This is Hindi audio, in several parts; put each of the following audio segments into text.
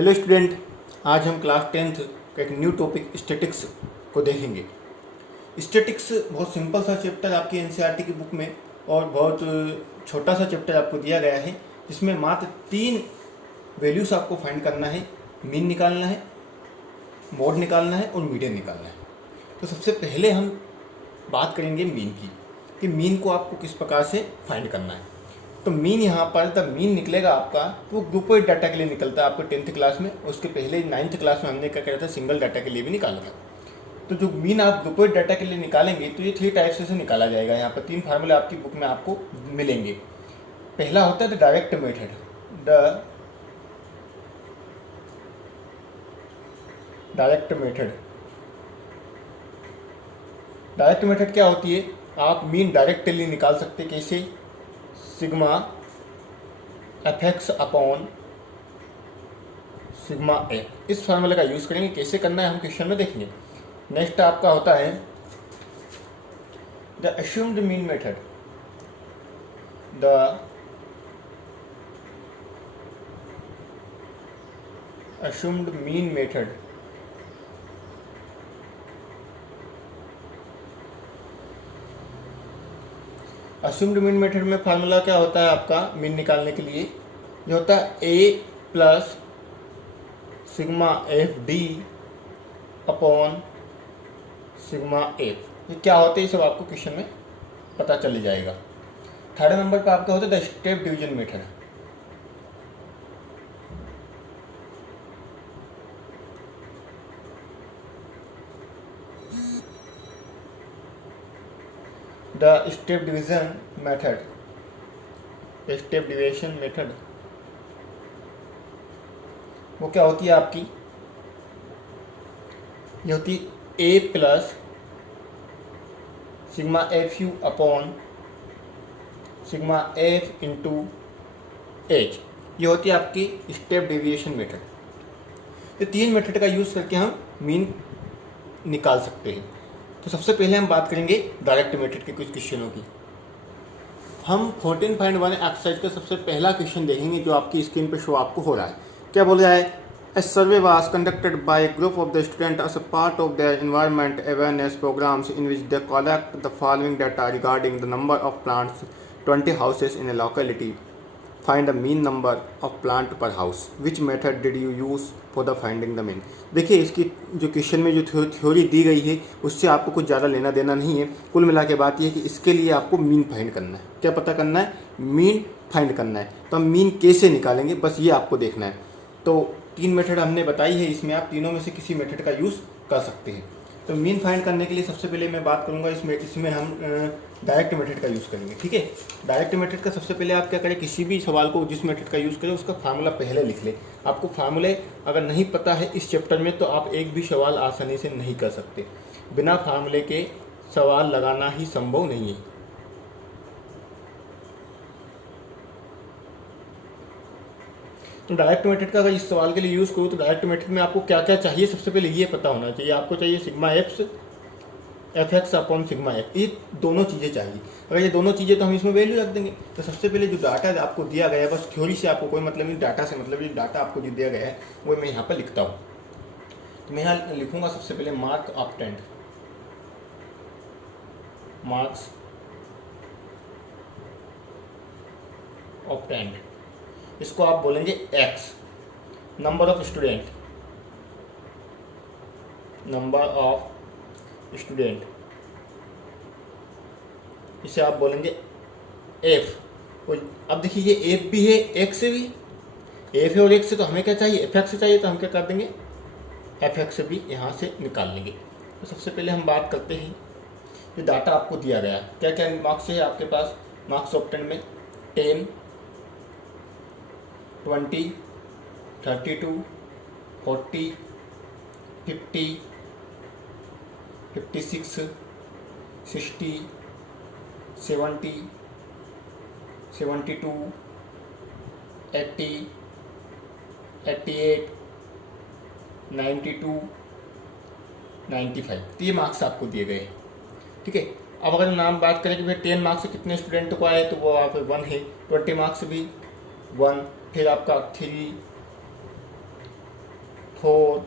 हेलो स्टूडेंट, आज हम क्लास 10th का एक न्यू टॉपिक स्टैटिक्स को देखेंगे। स्टैटिक्स बहुत सिंपल सा चैप्टर आपकी एनसीईआरटी की बुक में और बहुत छोटा सा चैप्टर आपको दिया गया है, जिसमें मात्र 3 वैल्यूज़ आपको फाइंड करना है। मीन निकालना है, मोड निकालना है और मीडियन निकालना है। तो सबसे पहले हम बात करेंगे मीन की, कि मीन को आपको किस प्रकार से फाइंड करना है। तो मीन यहाँ पर जब मीन निकलेगा आपका, तो वो ग्रुपोइड डाटा के लिए निकलता है आपको 10th क्लास में। उसके पहले 9th क्लास में हमने क्या करा था, सिंगल डाटा के लिए भी निकाला था। तो जो मीन आप ग्रुपोइड डाटा के लिए निकालेंगे तो ये 3 टाइप से निकाला जाएगा। यहाँ पर 3 फार्मूले आपकी बुक में आपको मिलेंगे। पहला होता है the direct method. Direct method क्या होती है? आप मीन डायरेक्टली निकाल सकते। कैसे? Sigma fx upon sigma f, इस फार्मूले का यूज करेंगे। कैसे करना है हम क्वेश्चन में देखेंगे। नेक्स्ट आपका होता है the assumed mean method. The assumed mean method assumed mean method में फार्मूला क्या होता है आपका मीन निकालने के लिए? जो होता है a plus sigma F D upon sigma F. ये क्या होते हैं, ये सब आपको क्वेश्चन में पता चल जाएगा। थर्ड नंबर पर आपका होता है the step division method. The step division method वो क्या होती है आपकी? ये होती a plus sigma F you upon sigma F into H. ये होती है आपकी स्टेप डेविएशन मेथड। ये 3 मेथड का यूज़ करके हम मीन निकाल सकते हैं। तो सबसे पहले हम बात करेंगे डायरेक्ट मेथड के कुछ क्वेश्चनों की। हम 14.1 एक्सरसाइज का सबसे पहला क्वेश्चन देखेंगे, जो आपकी स्क्रीन पे शो आपको हो रहा है। क्या बोल रहा है? A survey was conducted by a group of the student as a part of their environment awareness programs in which they collect the following data regarding the number of plants 20 houses in a locality. Find the mean number of plant per house. Which method did you use for the finding the mean. देखिए, इसकी जो क्वेश्चन में जो थ्योरी दी गई है उससे आपको कुछ ज़्यादा लेना देना नहीं है। कुल मिला के बात यह है कि इसके लिए आपको मीन फाइंड करना है। क्या पता करना है? मीन फाइंड करना है। तो हम मीन कैसे निकालेंगे, बस ये आपको देखना है। तो 3 मेथड हमने बताई है, इसमें आप तीनों में से किसी मेथड का यूज़ कर सकते हैं। तो मीन फाइंड करने के लिए सबसे पहले मैं बात करूंगा इसमें हम डायरेक्ट मेथड का यूज़ करेंगे। ठीक है, डायरेक्ट मेथड का सबसे पहले आप क्या करें, किसी भी सवाल को जिस मेथड का यूज़ करें उसका फार्मूला पहले लिख लें। आपको फार्मूले अगर नहीं पता है इस चैप्टर में, तो आप एक भी सवाल आसानी से नहीं कर सकते। बिना फार्मूले के सवाल लगाना ही संभव नहीं है। तो डायरेक्ट मेथड का अगर इस सवाल के लिए यूज़ करूँ तो डायरेक्ट मेथड में आपको क्या क्या चाहिए, सबसे पहले ये पता होना चाहिए। आपको चाहिए sigma F x upon sigma F, ये दोनों चीज़ें चाहिए। अगर ये दोनों चीज़ें तो हम इसमें वैल्यू रख देंगे। तो सबसे पहले जो डाटा आपको दिया गया है, बस थ्योरी से आपको कोई मतलब नहीं, डाटा से मतलब ये डाटा आपको जो दिया गया है वो मैं यहाँ पर लिखता हूँ। तो मैं यहाँ लिखूँगा सबसे पहले मार्क्स ऑफ टेंट। इसको आप बोलेंगे x। नंबर ऑफ स्टूडेंट, इसे आप बोलेंगे f। अब देखिए, ये f भी है, x से भी f है और x से, तो हमें क्या चाहिए? fx से चाहिए। तो हम क्या कर देंगे, fx से भी यहाँ से निकाल लेंगे। तो सबसे पहले हम बात करते हैं, ये डाटा आपको दिया गया है। क्या क्या मार्क्स है आपके पास? मार्क्स ऑफ 10 में 10, 20, 32, 40, 50, 56, 60, 70, 72, 80, 88, 92, 95। तो ये मार्क्स आपको दिए गए हैं। ठीक है, अब अगर नाम बात करें कि भाई 10 मार्क्स से कितने स्टूडेंट को आए, तो वो आप 1 है। 20 मार्क्स भी 1, फिर आपका 3, 4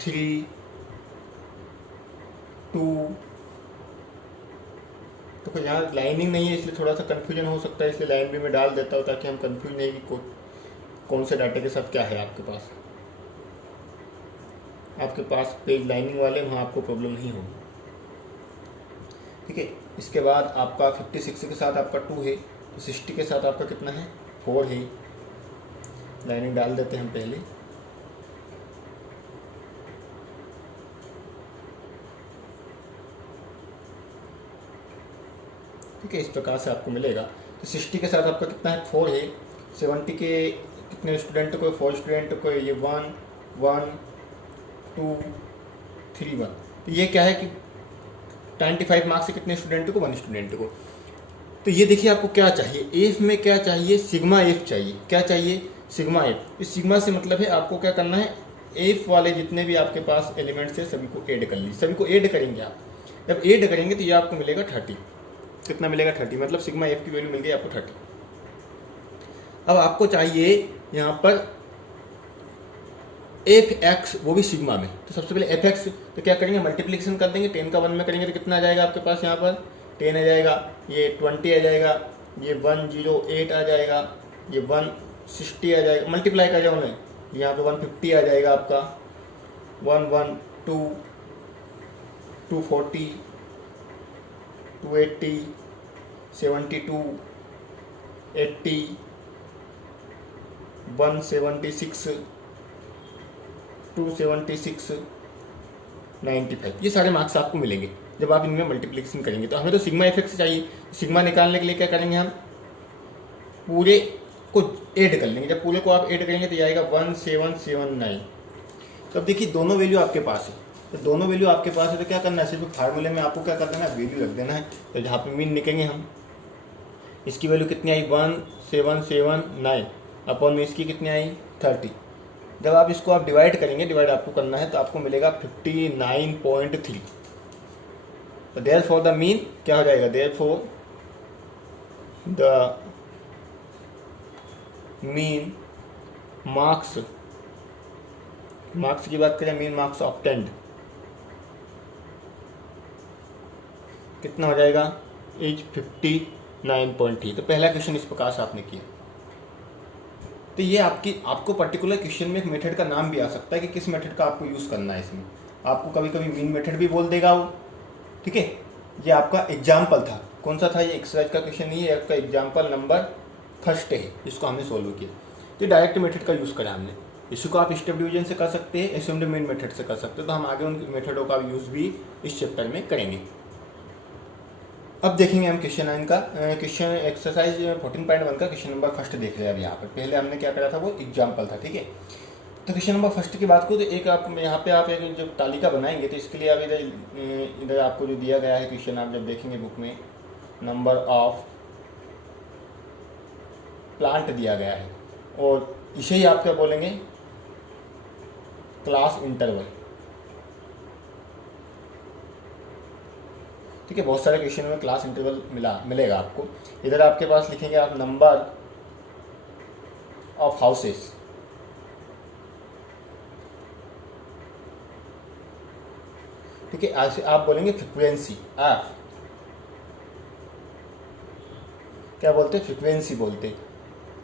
3 2। तो यहाँ लाइनिंग नहीं है इसलिए थोड़ा सा कन्फ्यूजन हो सकता है, इसलिए लाइन भी मैं डाल देता हूँ ताकि हम कन्फ्यूज नहीं कि कौन से डाटा के साथ क्या है आपके पास पेज लाइनिंग वाले वहाँ आपको प्रॉब्लम नहीं होगी। ठीक है, इसके बाद आपका 56 के साथ आपका 2 है, तो 60 के साथ आपका कितना है 4 है। लाइनिंग डाल देते हैं हम पहले। ठीक है, इस प्रकार से आपको मिलेगा। तो 60 के साथ आपका कितना है 4 है। 70 के कितने स्टूडेंट को 4 स्टूडेंट को ये 1 1 2 3 1। तो ये क्या है कि 95 मार्क्स से कितने स्टूडेंट को 1 स्टूडेंट को। तो ये देखिए आपको क्या चाहिए, एफ में क्या चाहिए, सिग्मा एफ चाहिए। क्या चाहिए, सिग्मा एफ। इस सिग्मा से मतलब है आपको क्या करना है, एफ वाले जितने भी आपके पास एलिमेंट्स है सभी को ऐड कर लीजिए। सभी को ऐड करेंगे आप, जब ऐड करेंगे तो ये आपको मिलेगा 30। कितना मिलेगा 30, मतलब सिग्मा एफ की वैल्यू मिल गई आपको 30। अब आपको चाहिए यहाँ पर एफ एक्स, वो भी सिग्मा में। तो सबसे पहले एफ एक्स तो क्या करेंगे, मल्टीप्लिकेशन कर देंगे। 10 का 1 में करेंगे तो कितना आ जाएगा आपके पास, यहाँ पर 10 आ जाएगा, ये 20 आ जाएगा, ये 108 आ जाएगा, ये 160 आ जाएगा। मल्टीप्लाई कर जाओ उन्हें, यहाँ पे 150 आ जाएगा आपका, 112 240 280 72 80 176 276 95। ये सारे मार्क्स आपको मिलेंगे जब आप इनमें मल्टीप्लिकेशन करेंगे। तो हमें तो सिग्मा एफ एक्स चाहिए। सिग्मा निकालने के लिए क्या करेंगे, हम पूरे को ऐड कर लेंगे। जब पूरे को आप ऐड करेंगे तो ये आएगा 1779। तो अब देखिए दोनों वैल्यू आपके पास है। तो दोनों वैल्यू आपके पास है तो क्या करना है, सिर्फ फार्मूले में आपको क्या कर देना है, वैल्यू रख देना है। तो जहाँ पे मीन लिखेंगे हम, इसकी वैल्यू कितनी आई 1779 अपॉन में इसकी कितनी आई 30। जब आप इसको आप डिवाइड करेंगे, डिवाइड आपको करना है तो आपको मिलेगा 59.3। तो देयर फॉर द मीन क्या हो जाएगा, there for the mean marks की बात करें, मीन मार्क्स ऑब्टेन्ड कितना हो जाएगा, इज 59.3। तो पहला क्वेश्चन इस प्रकार से आपने किया। तो ये आपको पर्टिकुलर क्वेश्चन में एक मेथड का नाम भी आ सकता है कि किस मेथड का आपको यूज़ करना है। इसमें आपको कभी कभी मीन मेथड भी बोल देगा वो। ठीक है, ये आपका एग्जाम्पल था। कौन सा था, ये एक्सरसाइज का क्वेश्चन नहीं है, आपका एग्जाम्पल नंबर 1 है जिसको हमने सोल्व किया। तो डायरेक्ट मेथड का यूज़ करा हमने। इसको आप स्टेप डिवीजन से कर सकते हैं, एसएमडी मेन मेथड से कर सकते हैं। तो हम आगे उन मेथडों का यूज़ भी इस चैप्टर में करेंगे। अब देखेंगे हम क्वेश्चन 9 का, क्वेश्चन एक्सरसाइज 14.1 का क्वेश्चन नंबर 1 देख रहे हैं। अब यहाँ पर पहले हमने क्या करा था, वो एग्जाम्पल था। ठीक है, तो क्वेश्चन नंबर 1 की बात करूँ तो एक आप यहाँ पे आप एक जब तालिका बनाएंगे तो इसके लिए आप इधर आपको जो दिया गया है क्वेश्चन, आप जब देखेंगे बुक में, नंबर ऑफ प्लांट दिया गया है और इसे ही आप क्या बोलेंगे, क्लास इंटरवल। ठीक है, बहुत सारे क्वेश्चन में क्लास इंटरवल मिलेगा आपको। इधर आपके पास लिखेंगे आप नंबर ऑफ हाउसेस। ठीक है, ऐसे आप बोलेंगे फ्रीक्वेंसी, एफ क्या बोलते हैं, फ्रीक्वेंसी बोलते हैं।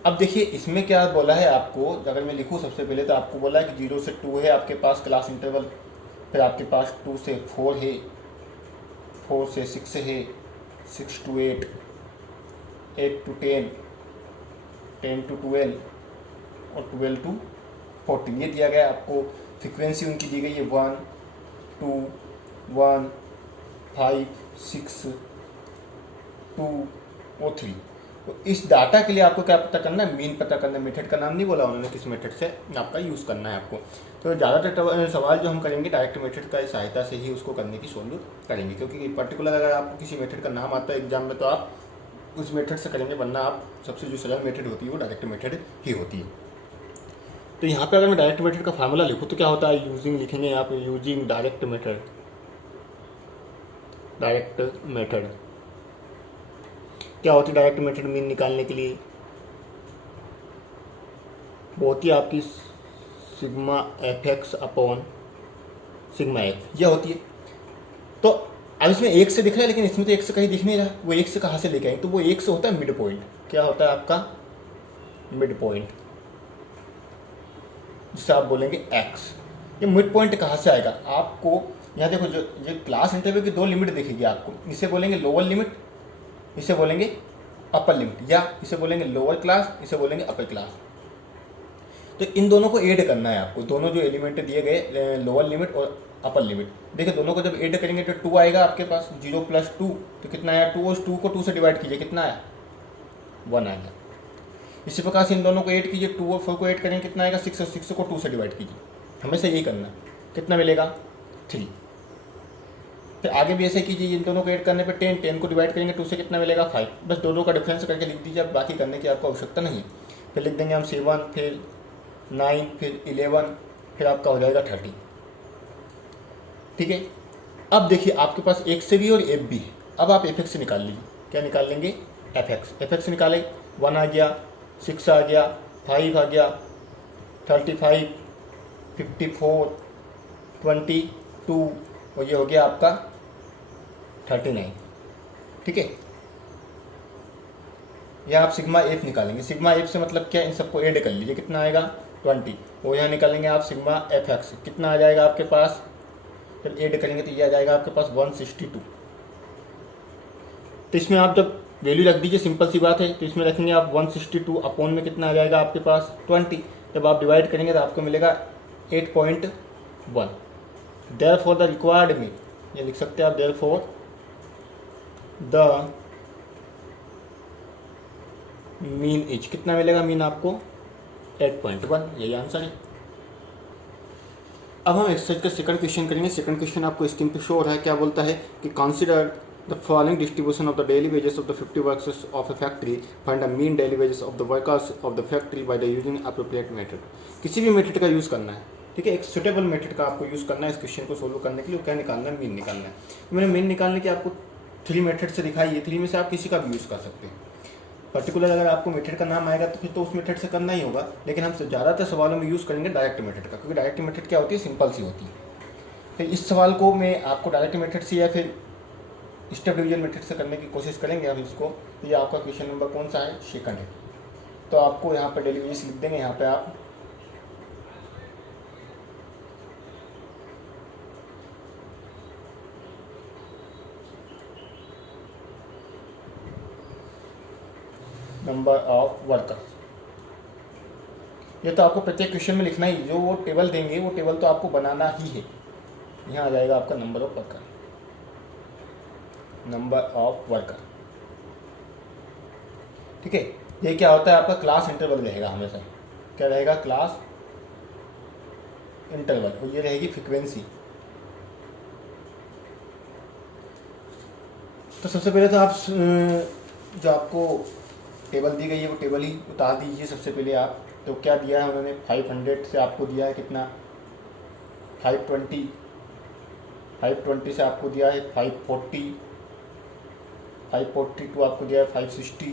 अब देखिए इसमें क्या बोला है आपको, अगर मैं लिखूँ सबसे पहले तो आपको बोला है कि 0 से 2 है आपके पास क्लास इंटरवल, फिर आपके पास 2 से 4 है, 4 से 6 है, 6 to 8, 8 to 10, 10 to 12 और 12 to 14। ये दिया गया आपको। फ्रीक्वेंसी उनकी दी गई है 1 2 1 5 6 2 और 3। तो इस डाटा के लिए आपको क्या पता करना है, मीन पता करना है। मेथड का नाम नहीं बोला उन्होंने किस मेथड से आपका यूज़ करना है आपको। तो ज़्यादातर सवाल जो हम करेंगे डायरेक्ट मेथड का सहायता से ही उसको करने की सोल्व करेंगे, क्योंकि पर्टिकुलर अगर आपको किसी मेथड का नाम आता है एग्जाम में तो आप उस मेथड से करेंगे, वरना आप सबसे जो सरल मेथड होती है वो डायरेक्ट मेथड ही होती है। तो यहाँ पे अगर मैं डायरेक्ट मेथड का फार्मूला लिखूँ तो क्या होता है, यूजिंग लिखेंगे यहाँ पे, using direct method. Direct method क्या होती है, डायरेक्ट मेथड मीन निकालने के लिए बहुत ही आपकी sigma F x upon sigma F, यह होती है। तो अब इसमें एक से दिख रहा है, लेकिन इसमें तो एक से कहीं दिख नहीं रहा, वो एक से कहाँ से लेके आएंगे, तो वो एक से होता है मिड पॉइंट। क्या होता है आपका मिड पॉइंट, जिसे आप बोलेंगे एक्स। ये मिड पॉइंट कहाँ से आएगा आपको, यहाँ देखो जो ये क्लास इंटरवल की दो लिमिट दिखेगी आपको, इसे बोलेंगे लोअर लिमिट, इसे बोलेंगे अपर लिमिट, या इसे बोलेंगे लोअर क्लास, इसे बोलेंगे अपर क्लास। तो इन दोनों को ऐड करना है आपको, दोनों जो एलिमेंट दिए गए लोअर लिमिट और अपर लिमिट, देखिए दोनों को जब ऐड करेंगे तो 2 आएगा आपके पास, 0 + 2 तो कितना आया 2, और 2 को 2 से डिवाइड कीजिए, कितना आया 1 आएगा। इसी प्रकार से इन दोनों को ऐड कीजिए, 2 और 4 को ऐड करेंगे, कितना आएगा 6, और 6 को 2 से डिवाइड कीजिए, हमेशा यही करना। कितना मिलेगा 3। फिर आगे भी ऐसे कीजिए, इन दोनों को ऐड करने पे 10 को डिवाइड करेंगे 2 से, कितना मिलेगा 5। बस दोनों का डिफरेंस करके लिख दीजिए, अब बाकी करने की आपको आवश्यकता नहीं। फिर लिख देंगे हम 7, फिर 9, फिर 11, फिर आपका हो जाएगा 30। ठीक है, अब देखिए आपके पास एक से भी और एफ भी है। अब आप एफ एक्स से निकाल लीजिए, क्या निकाल लेंगे एफ एक्स निकाले, 1 आ गया, 6 आ गया, 5 आ गया, 35, 54, 22, और ये हो गया आपका 39। ठीक है, यह आप सिग्मा एफ निकालेंगे। सिग्मा एफ से मतलब क्या, इन सबको ऐड कर लीजिए, कितना आएगा 20, और यहाँ निकालेंगे आप सिग्मा एफ एक्स, कितना आ जाएगा आपके पास, फिर ऐड करेंगे तो ये आ जाएगा आपके पास 162। तो इसमें आप जब वैल्यू रख दीजिए, सिंपल सी बात है, तो इसमें रखेंगे आप 162 अपॉन में कितना आ जाएगा आपके पास 20, जब आप डिवाइड करेंगे तो आपको मिलेगा 8.1। देयरफॉर द रिक्वायर्ड मीन, ये लिख सकते हैं आप, देयरफॉर द मीन इज, कितना मिलेगा मीन आपको 8.1, यही आंसर है। अब हम एक्सरसाइज का सेकंड क्वेश्चन करेंगे। सेकंड क्वेश्चन आपको स्क्रीन पे शो हो रहा है, क्या बोलता है कि consider the following distribution of the daily wages of the 50 workers of a factory, find the mean daily wages of the workers of the factory by the using appropriate method. किसी भी मेथड का यूज़ करना है, ठीक है, एक सुटेबल मेथड का आपको यूज़ करना है इस क्वेश्चन को सोल्व करने के लिए। क्या निकालना है, मीन निकालना है। मैंने मीन निकालने की आपको 3 मेथड से दिखाई है, 3 में से आप किसी का भी यूज़ कर सकते हैं। पर्टिकुलर अगर आपको मेथड का नाम आएगा तो फिर तो उस मेथड से करना ही होगा, लेकिन हम ज़्यादातर सवालों में यूज़ करेंगे डायरेक्ट मेथड का, क्योंकि डायरेक्ट मेथड क्या होती है, सिंपल सी होती है। फिर इस सवाल को मैं आपको डायरेक्ट मेथड से या फिर स्टेप डिवीजन मेथड से करने की कोशिश करेंगे हम इसको। तो ये आपका क्वेश्चन नंबर कौन सा है, सेकंड है। तो आपको यहाँ पर डेली वेजेस लिख देंगे, यहाँ पे आप नंबर ऑफ वर्कर्स, ये तो आपको प्रत्येक क्वेश्चन में लिखना ही, जो वो टेबल देंगे वो टेबल तो आपको बनाना ही है। यहाँ आ जाएगा आपका number of worker, number of worker. ठीक है, ये क्या होता है आपका क्लास इंटरवल रहेगा हमेशा। क्या रहेगा, क्लास इंटरवल, और ये रहेगी फ्रीक्वेंसी। तो सबसे पहले तो आप जो आपको टेबल दी गई है वो टेबल ही उतार दीजिए सबसे पहले आप। तो क्या दिया है उन्होंने, 500 से आपको दिया है कितना 520, 520 से आपको दिया है 540, 542 आपको दिया है 560,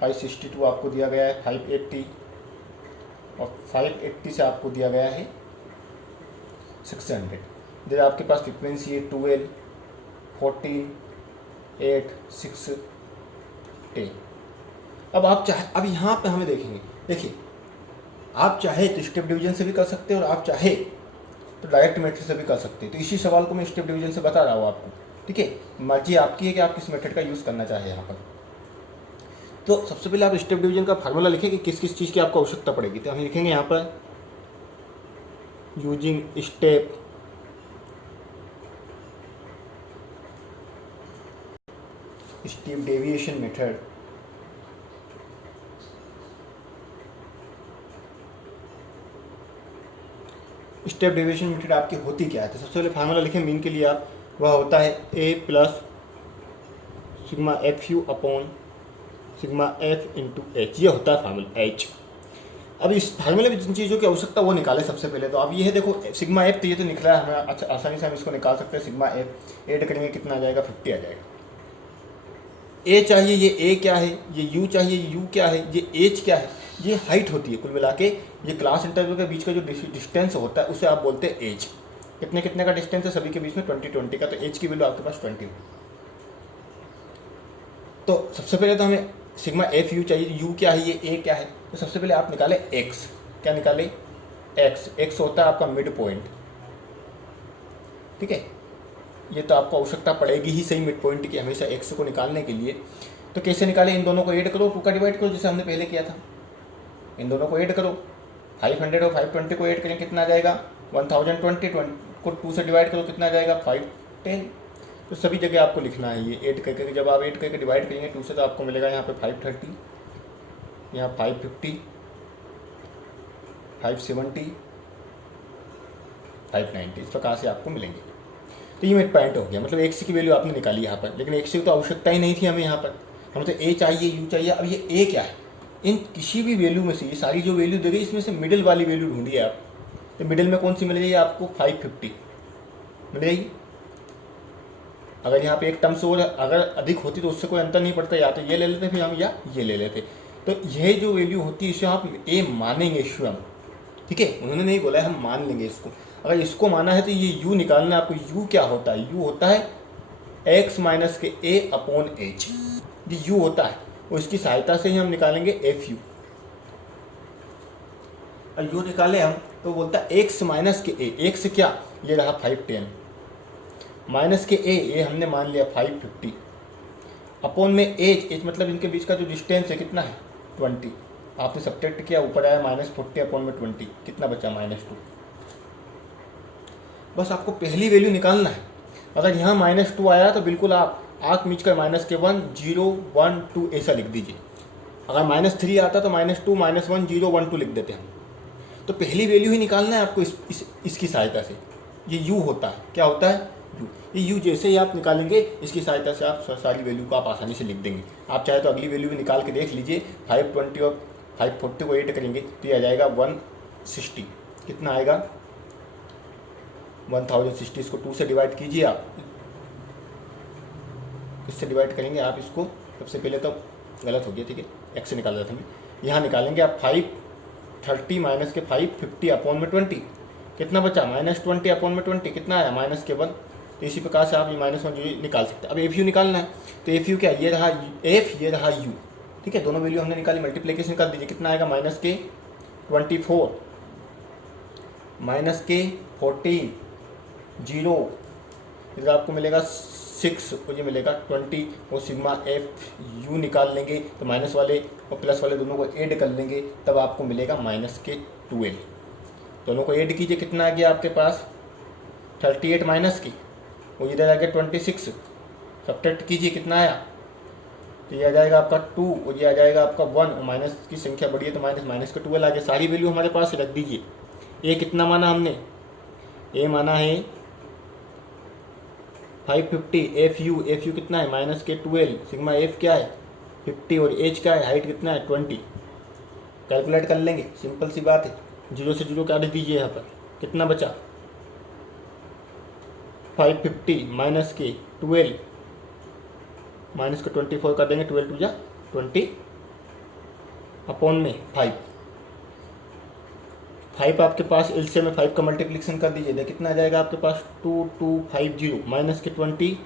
562 आपको दिया गया है 580, और 580 से आपको दिया गया है 600। इधर आपके पास फ्रिक्वेंसी है 12, 14, 8, 6, 10। अब आप चाहे, अब यहाँ पे हमें देखेंगे, देखिए आप चाहे तो स्टेप डिवीजन से भी कर सकते हैं, और आप चाहे तो डायरेक्ट मेथड से भी कर सकते हैं। तो इसी सवाल को मैं स्टेप डिवीजन से बता रहा हूँ आपको। ठीक है, मर्जी आपकी है कि आप किस मेथड का यूज़ करना चाहें यहाँ पर। तो सबसे पहले आप स्टेप डिवीजन का फार्मूला लिखें कि किस किस चीज़ की आपको आवश्यकता पड़ेगी। तो हम लिखेंगे यहाँ पर using step deviation method, step deviation method आपकी होती क्या है। तो सबसे पहले फार्मूला लिखें मीन के लिए आप, वह होता है a plus sigma F you upon sigma F into H, ये होता है फार्मूला एच। अब इस फार्मूले में जिन चीज़ों की आवश्यकता वो निकाले सबसे पहले। तो अब ये है, देखो सिग्मा एफ तो ये तो निकला है हमें, अच्छा आसानी से हम इसको निकाल सकते हैं। सिग्मा एफ ऐड करेंगे कितना आ जाएगा, 50 आ जाएगा। ए चाहिए, ये ए क्या है, ये यू चाहिए, ये यू क्या है, ये एच क्या है, ये हाइट होती है कुल मिला के, ये क्लास इंटरवल के बीच का जो डिस्टेंस होता है उसे आप बोलते हैं एज। कितने कितने का डिस्टेंस है सभी के बीच में, 20-20 का, तो एज की वैल्यू आपके पास 20 हो। तो सबसे पहले तो हमें सिग्मा एफ यू चाहिए, यू क्या है, ये ए क्या है, तो सबसे पहले आप निकाले एक्स। क्या निकाले, एक्स। एक्स होता है आपका मिड पॉइंट, ठीक है। ये तो आपको आवश्यकता पड़ेगी ही सही मिड पॉइंट की हमेशा एक्स को निकालने के लिए। तो कैसे निकाले, इन दोनों को ऐड करो, 2 का डिवाइड करो, जैसे हमने पहले किया था। इन दोनों को ऐड करो, 500 और 520 को ऐड करें, कितना आ जाएगा 1020, को 2 से डिवाइड करो, कितना आ जाएगा 510। तो सभी जगह आपको लिखना है ये ऐड करके। जब आप ऐड करके डिवाइड करेंगे 2 से तो आपको मिलेगा यहाँ पे 530, यहाँ 550, 570, 590, इस प्रकार से आपको मिलेंगे। तो ये मिड पॉइंट हो गया, मतलब एक्स की वैल्यू आपने निकाली यहाँ पर, लेकिन एक्स की तो आवश्यकता ही नहीं थी हमें यहाँ पर, हमें तो ए चाहिए, यू चाहिए। अब ये ए क्या है, इन किसी भी वैल्यू में से, ये सारी जो वैल्यू दे गई इसमें से मिडिल वाली वैल्यू ढूंढिए आप। तो मिडिल में कौन सी मिल जाएगी आपको, 550 मिल जाएगी। अगर यहाँ पे एक टर्म से और अगर अधिक होती तो उससे कोई अंतर नहीं पड़ता, या तो ये ले लेते फिर हम, या ये ले लेते। तो यह जो वैल्यू होती है इसे आप ए मानेंगे स्वयं, ठीक है। उन्होंने नहीं बोला है, हम मान लेंगे इसको। अगर इसको माना है तो ये यू निकालना है आपको। यू क्या होता है, यू होता है एक्स माइनस के ए अपॉन एच, ये यू होता है, और इसकी सहायता से ही हम निकालेंगे एफ यू। और यू निकाले हम तो बोलता है एक्स माइनस के ए, एक्स क्या, ये रहा 510, माइनस के ए हमने मान लिया 550, अपॉन में एच, एच मतलब इनके बीच का जो डिस्टेंस है कितना है 20, आपने सब्ट्रैक्ट किया, ऊपर आया -40 अपॉन में 20, कितना बचा -2। बस आपको पहली वैल्यू निकालना है। अगर यहाँ -2 आया तो बिल्कुल आप आँख मीच कर -1, 0, 1, 2 ऐसा लिख दीजिए। अगर -3 आता तो -2, -1, 0, 1, 2 लिख देते हम। तो पहली वैल्यू ही निकालना है आपको इसकी सहायता से। ये यू होता है, क्या होता है यू। ये यू जैसे ही आप निकालेंगे इसकी सहायता से आप सारी वैल्यू को आप आसानी से लिख देंगे। आप चाहे तो अगली वैल्यू भी निकाल के देख लीजिए। 520 और 540 को ऐड करेंगे तो ये आ जाएगा 160, कितना आएगा 1060। इसको 2 से डिवाइड कीजिए आप, किससे डिवाइड करेंगे आप इसको, सबसे पहले तो गलत हो गया, ठीक है, एक्स से निकाल रहा था मैं। यहाँ निकालेंगे आप 530 माइनस के 550 अपॉन में 20, कितना बचा -20 अपॉन में 20, कितना आया -1। तो इसी प्रकार से आप ये -1 जो निकाल सकते हैं। अब एफ यू निकालना है, तो एफ यू क्या, ये रहा एफ, ये रहा यू, ठीक है। दोनों वैल्यू हमने निकाली, मल्टीप्लिकेशन निकाल दीजिए, कितना आएगा -24, -14, 0, इधर आपको मिलेगा 6 और ये मिलेगा 20, और सिग्मा एफ यू निकाल लेंगे तो माइनस वाले और प्लस वाले दोनों को ऐड कर लेंगे, तब आपको मिलेगा -12। दोनों को ऐड कीजिए, कितना आ गया आपके पास 38 माइनस की, और इधर आ गया 26, सब्ट्रैक्ट कीजिए, कितना आया, तो ये आ जाएगा आपका 2 और ये आ जाएगा आपका 1, और माइनस की संख्या बढ़ी है तो माइनस का 12 आ गया। सारी वैल्यू हमारे पास रख दीजिए। ए कितना माना हमने, ए माना है 550, एफ यू कितना है -12, सिग्मा एफ क्या है 50 और एच क्या है, हाइट कितना है 20। कैलकुलेट कर लेंगे, सिंपल सी बात है। 0 से 0 काट दीजिए, यहाँ पर कितना बचा 550 माइनस के 12 माइनस का 24 कर देंगे, 12 2 20 अपॉन में 5 आपके पास एलसीएम में 5 का मल्टीप्लिकेशन कर दीजिए, कितना आ जाएगा आपके पास 2250 माइनस के 24,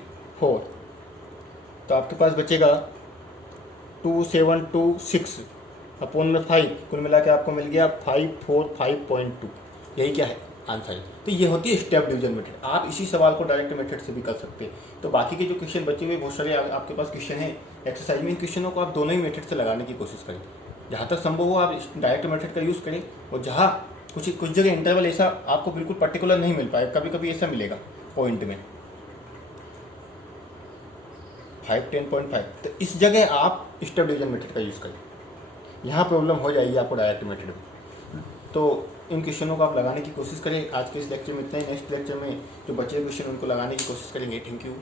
तो आपके पास बचेगा 2726 अपॉन में 5, कुल मिला के आपको मिल गया 545.2। यही क्या है आंसर है। तो ये होती है स्टेप डिवीजन मेथड। आप इसी सवाल को डायरेक्ट मेथड से भी कर सकते हैं। तो बाकी के जो क्वेश्चन बचे हुए बहुत सारे आपके पास क्वेश्चन हैं एक्सरसाइज में, इन क्वेश्चनों को आप दोनों ही मेथड से लगाने की कोशिश करें। जहाँ तक संभव हो आप डायरेक्ट मेथड का यूज़ करें, और जहाँ कुछ जगह इंटरवल ऐसा आपको बिल्कुल पर्टिकुलर नहीं मिल पाएगा, कभी कभी ऐसा मिलेगा पॉइंट में 5 10.5, तो इस जगह आप स्टेप डिवीजन मेथड का यूज़ करें। यहाँ प्रॉब्लम हो जाएगी आपको डायरेक्ट मेथड में। तो इन क्वेश्चनों को आप लगाने की कोशिश करें। आज के इस लेक्चर में इतना ही। नेक्स्ट लेक्चर में जो बचे क्वेश्चन उनको लगाने की कोशिश करेंगे। Thank you.